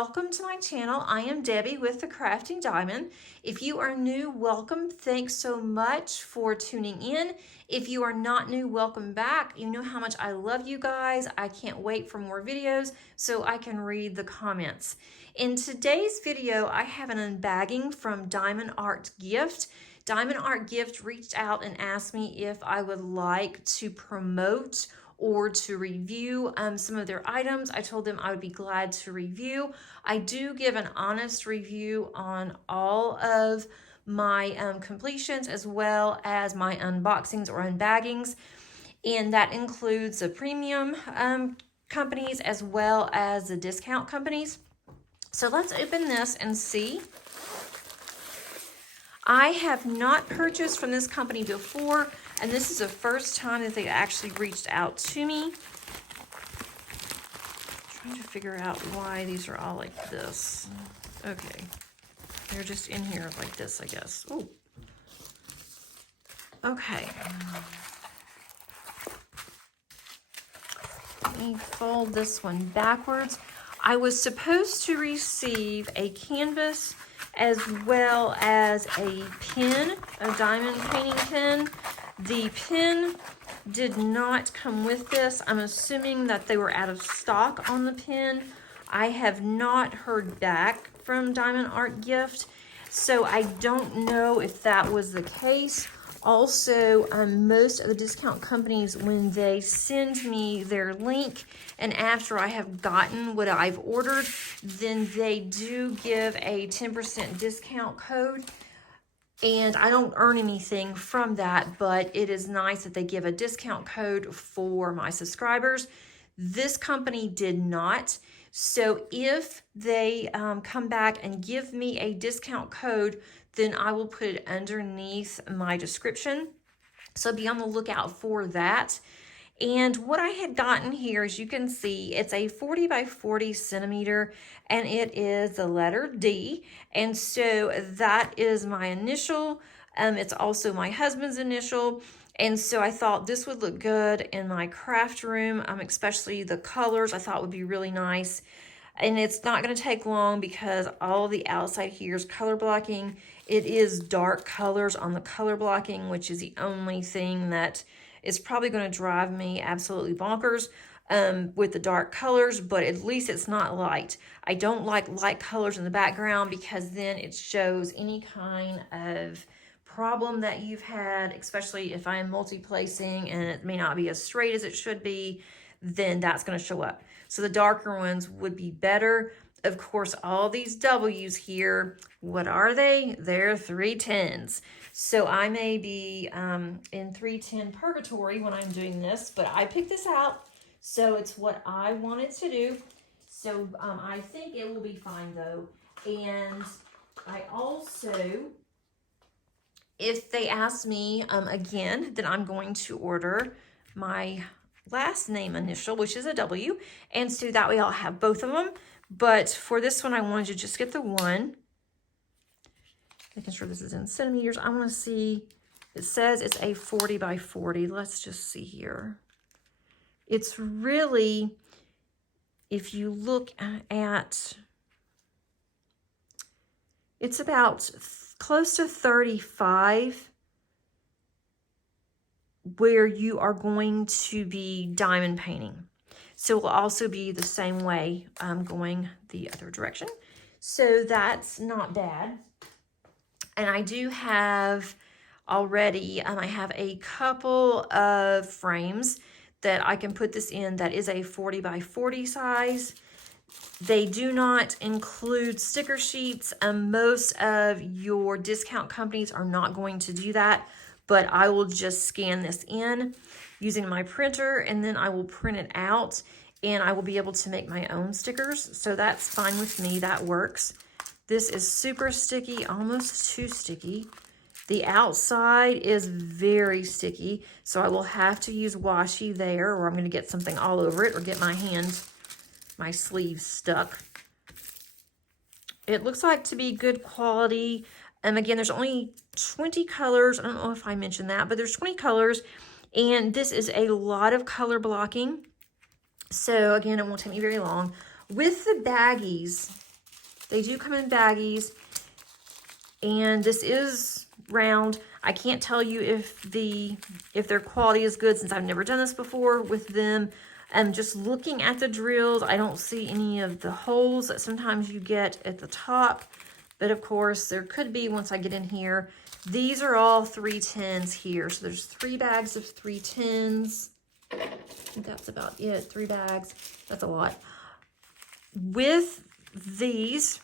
welcome to my channel. I am Debbie with the Crafty Diamond. If you are new, welcome. Thanks so much for tuning in. If you are not new, welcome back. You know how much I love you guys. I can't wait for more videos so I can read the comments. In today's video, I have an unbagging from Diamond Art Gift. Diamond Art Gift reached out and asked me if I would like to promote or to review some of their items. I told them I would be glad to review. I do give an honest review on all of my completions as well as my unboxings or unbaggings, and that includes the premium companies as well as the discount companies. So let's open this and see. I have not purchased from this company before, and this is the first time that they actually reached out to me. I'm trying to figure out why these are all like this. Okay, they're just in here like this, I guess. Oh, okay. Let me fold this one backwards. I was supposed to receive a canvas as well as a pin, a diamond painting pin. The pin did not come with this. I'm assuming that they were out of stock on the pin. I have not heard back from Diamond Art Gift, so I don't know if that was the case. Also, most of the discount companies, when they send me their link and after I have gotten what I've ordered, then they do give a 10% discount code. And I don't earn anything from that, but it is nice that they give a discount code for my subscribers. This company did not. So if they come back and give me a discount code, then I will put it underneath my description. So be on the lookout for that. And what I had gotten here, as you can see, it's a 40 by 40 centimeter, and it is the letter D. And so that is my initial. It's also my husband's initial. And so I thought this would look good in my craft room, especially the colors I thought would be really nice. And it's not going to take long because all of the outside here is color blocking. It is dark colors on the color blocking, which is the only thing that is probably going to drive me absolutely bonkers with the dark colors, but at least it's not light. I don't like light colors in the background because then it shows any kind of problem that you've had, especially if I'm multi-placing and it may not be as straight as it should be, then that's going to show up. So the darker ones would be better. Of course, all these W's here, what are they? They're 310s. So I may be in 310 purgatory when I'm doing this, but I picked this out, so it's what I wanted to do. So I think it will be fine though. And I also, if they ask me again, then I'm going to order my last name initial, which is a W, and so that way I'll have both of them. But for this one, I wanted to just get the one. Making sure this is in centimeters. I want to see, it says it's a 40 by 40. Let's just see here. It's really, if you look at, it's about close to 35 where you are going to be diamond painting. So it will also be the same way going the other direction. So that's not bad. And I do have already, I have a couple of frames that I can put this in that is a 40 by 40 size. They do not include sticker sheets. Most of your discount companies are not going to do that, but I will just scan this in using my printer, and then I will print it out, and I will be able to make my own stickers. So that's fine with me, that works. This is super sticky, almost too sticky. The outside is very sticky, so I will have to use washi there, or I'm gonna get something all over it, or get my hand, my sleeve stuck. It looks like to be good quality. Again, there's only 20 colors. I don't know if I mentioned that, but there's 20 colors, and this is a lot of color blocking. So again, it won't take me very long. With the baggies, They do come in baggies, and this is round. I can't tell you if their quality is good since I've never done this before with them. Just looking at the drills, I don't see any of the holes that sometimes you get at the top. But of course, there could be once I get in here. These are all 310s here. So there's 3 bags of 310s. I think that's about it. 3 bags. That's a lot. With these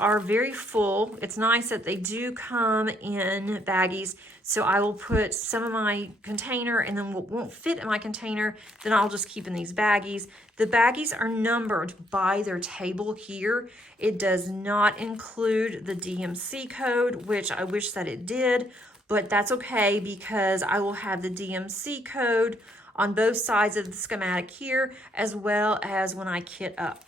are very full. It's nice that they do come in baggies. So I will put some in my container, and then what won't fit in my container, then I'll just keep in these baggies. The baggies are numbered by their table here. It does not include the DMC code, which I wish that it did, but that's okay because I will have the DMC code on both sides of the schematic here, as well as when I kit up.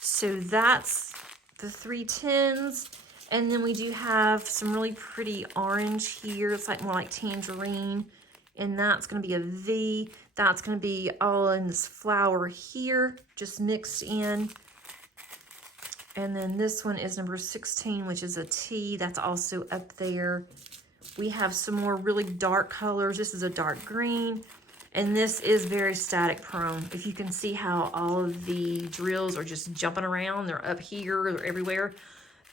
So that's the 310s, and then we do have some really pretty orange here. It's like more like tangerine, and that's going to be a V. That's going to be all in this flower here, just mixed in. And then this one is number 16, which is a T. That's also up there. We have some more really dark colors. This is a dark green. And this is very static prone. If you can see how all of the drills are just jumping around, they're up here, they're everywhere.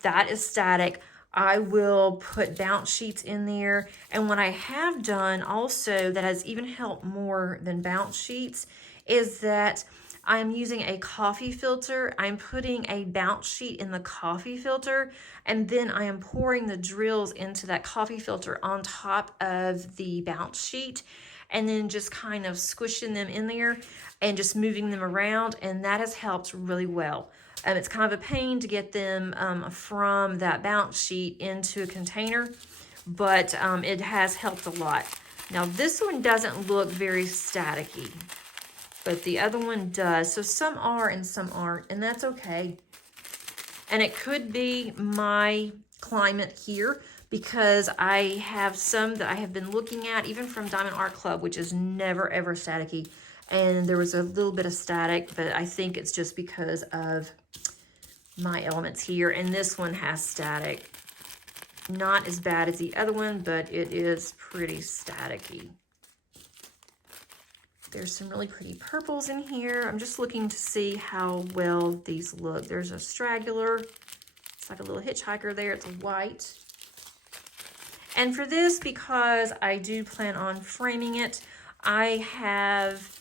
That is static. I will put bounce sheets in there. And what I have done also that has even helped more than bounce sheets is that I'm using a coffee filter. I'm putting a bounce sheet in the coffee filter, and then I am pouring the drills into that coffee filter on top of the bounce sheet, and then just kind of squishing them in there and just moving them around, and that has helped really well. It's kind of a pain to get them from that bounce sheet into a container, but it has helped a lot. Now this one doesn't look very staticky, but the other one does. So some are and some aren't, and that's okay. And it could be my climate here, because I have some that I have been looking at, even from Diamond Art Club, which is never ever staticky. And there was a little bit of static, but I think it's just because of my elements here. And this one has static. Not as bad as the other one, but it is pretty staticky. There's some really pretty purples in here. I'm just looking to see how well these look. There's a straggler. It's like a little hitchhiker there. It's white. And for this, because I do plan on framing it, I have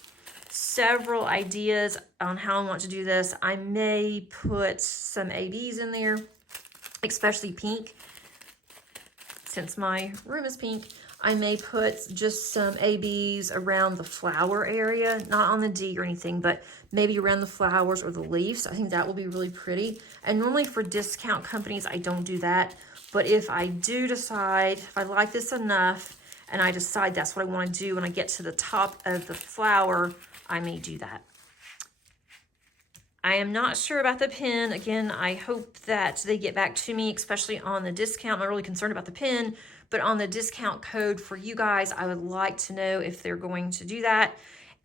several ideas on how I want to do this. I may put some ABs in there, especially pink. Since my room is pink, I may put just some ABs around the flower area, not on the D or anything, but maybe around the flowers or the leaves. I think that will be really pretty. And normally for discount companies, I don't do that. But if I do decide, if I like this enough, and I decide that's what I want to do when I get to the top of the flower, I may do that. I am not sure about the pin. Again, I hope that they get back to me, especially on the discount. I'm not really concerned about the pin, but on the discount code for you guys, I would like to know if they're going to do that.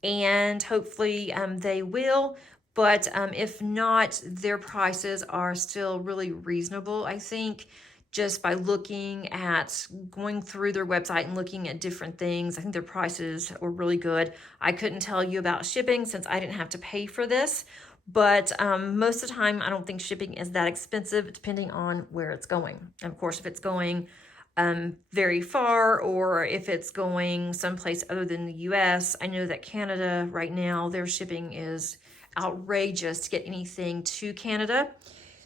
And hopefully they will. But if not, their prices are still really reasonable, I think. Just by going through their website and looking at different things. I think their prices were really good. I couldn't tell you about shipping since I didn't have to pay for this, but most of the time I don't think shipping is that expensive depending on where it's going. And of course, if it's going very far, or if it's going someplace other than the US, I know that Canada right now, their shipping is outrageous to get anything to Canada.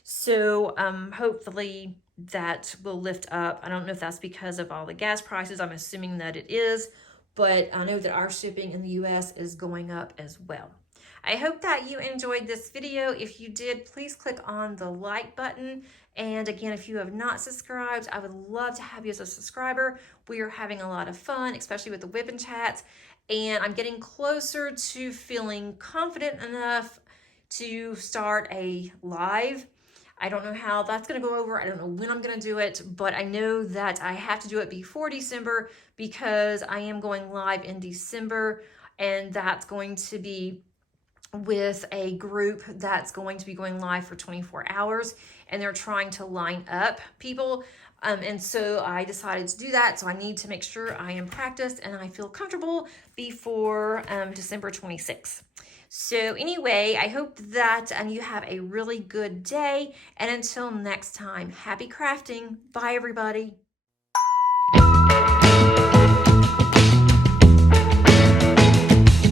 So hopefully that will lift up. I don't know if that's because of all the gas prices. I'm assuming that it is, but I know that our shipping in the US is going up as well. I hope that you enjoyed this video. If you did, please click on the like button. And again, if you have not subscribed, I would love to have you as a subscriber. We are having a lot of fun, especially with the whip and chats. And I'm getting closer to feeling confident enough to start a live. I don't know how that's going to go over. I don't know when I'm going to do it, but I know that I have to do it before December because I am going live in December, and that's going to be with a group that's going to be going live for 24 hours, and they're trying to line up people. And so I decided to do that. So I need to make sure I am practiced and I feel comfortable before December 26th. So anyway, I hope that you have a really good day. And until next time, happy crafting. Bye, everybody.